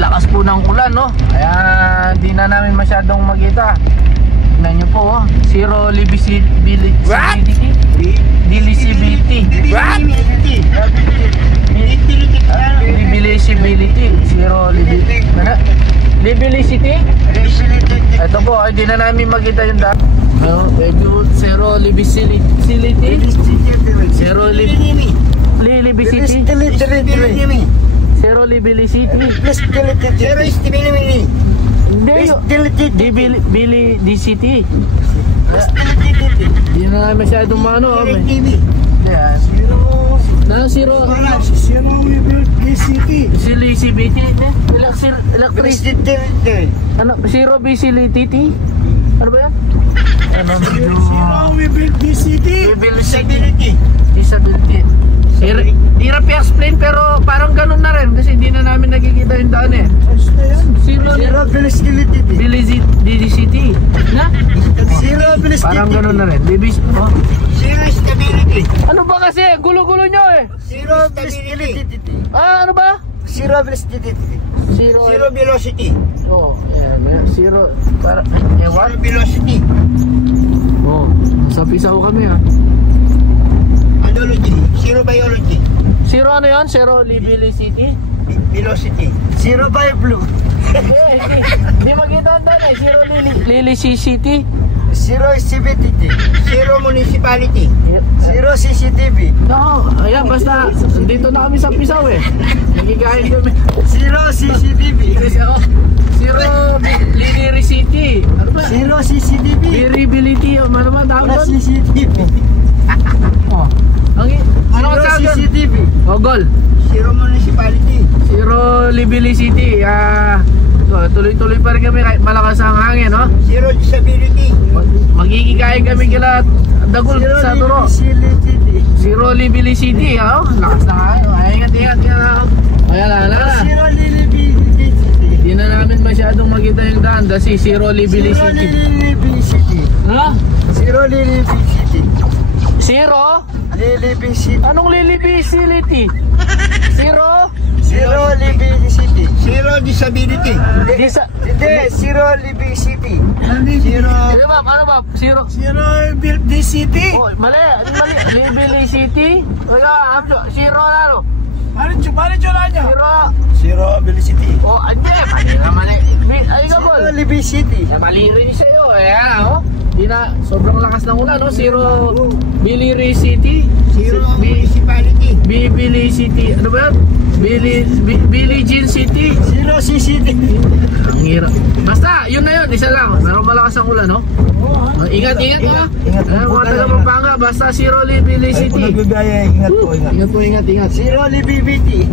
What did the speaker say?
lakas po ng ulan, no? Kaya hindi na namin masyadong makita. Tignan nyo po, oh. Zero visibility. Visibility. Zero visibility. Ito po, hindi na namin makita yung daan. Medyo zero visibility. Zero visibility. Zero visibility. Hindi city. Hindi na masyadong mano. Zero visibility. Electricity. Ano? Zero visibility. Ano ba yan? Ano? Zero visibility. Disability. Hirap i-explain pero parang ganun na rin kasi hindi na namin nakikita yung daan eh. Zero visibility. Na? Zero visibility. Parang ganun na rin. Zero stability. Ano ba kasi? Gulo-gulo nyo eh. Zero stability. Ano ba? Zero velocity. Zero velocity. Oh, yeah, zero para Zero velocity. Oh, sa pisaw kami ha. Biology. Zero biology. Zero ano yan? Zero velocity? Velocity. Zero by blue. Hindi makita ang daan eh. Zero lilicity. Zero CCTV. Zero municipality. Zero CCTV. No, ayan basta dito na kami sa pisaw eh. Nagigayad kami. Zero CCTV. Zero lilicity. Ano ba? Zero CCTV. Variability. Ano ba tawag doon? CCTV. Oh. Ano ang tawag doon? CCTV. Gol. Zero municipality. Zero liability. Tuloy-tuloy pa rin kami kahit malakas ang hangin, no? Zero disability. Magigigay kami kila dagol sa turo. Zero liability, oh. Lakas na kayo. Ingat. Ayan. Zero liability. Hindi na namin masyadong makita yung daan kasi zero liability. Zero liability. Ha? Zero liability. Zero? Liability. Anong liability? Zero? Zero liability. Zero disability. Hindi, zero liability. Zero. Ano ba? Zero? Zero liability. Oh, mali. Liability? Zero lalo. Balik na niya. Zero. Zero ability. Oh, mali na mali. Ay, gagol. Zero liability. Mali rin sa'yo. Ayan, oh. Di na, sobrang lakas ng ulan, no? Zero Billy City. Zero municipality. Billy City. Ano ba yan? Billie Jean City. Zero CCTV. Ang hirap. Basta, yun na yun. Isa lang. Pero malakas ang ulan, no? Ingat ha. Ingat. Mga taga-Pampanga. Basta zero Billy City. Ingat po. Ingat. Zero liability.